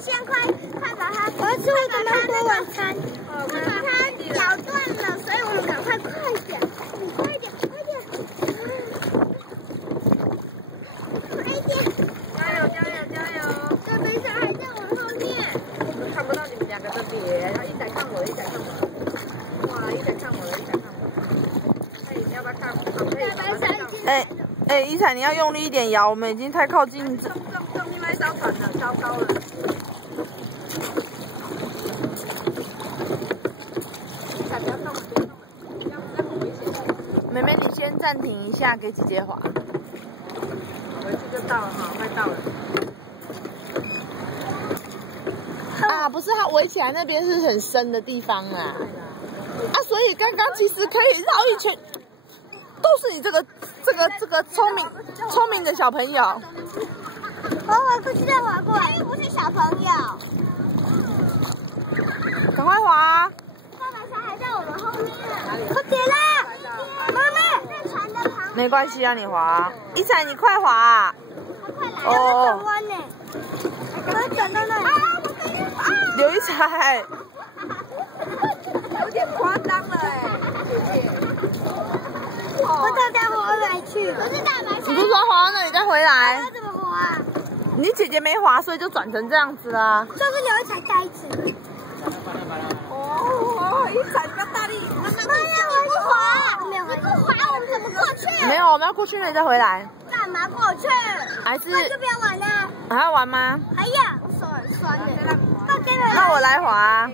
先快把它，我要吃我的芒果晚餐，快把它咬断了，所以我们赶快点，你快点，快点，加油！这边小孩在我后面，我看不到你们两个的脸，他一直在看我，一直在看我，哇，一直在看我，一直在看我。哎，你要不要看？衣彩，你要用力一点摇，我们已经太靠近。中，另外一艘船了，糟糕了。不要动，这样很危险。妹妹，你先暂停一下，给姐姐滑。回去就到了哈，快到了。啊，不是，它围起来那边是很深的地方啊。所以刚刚其实可以绕一圈，都是你这个聪明的小朋友。我滑过去再滑过来，又不是小朋友。赶快滑！爸爸小孩在我们后面，快点啦！妈妈在船的旁边。没关系啊，你滑。衣彩，你快滑！他快来了，我转弯呢。我转到那里。刘衣彩。有点夸张了哎，姐姐。我到大滑来去，不是大滑。你不是说滑到那里再回来？我怎么滑？你姐姐没滑，所以就转成这样子啦。就是有一踩盖子。哦，一踩比较大力。妈呀，我不滑，你不滑，我们怎么过去？没有，我们要过去那里再回来。干嘛过去？还是那就不要玩了。还要玩吗？还要，我手很酸的。那我来滑。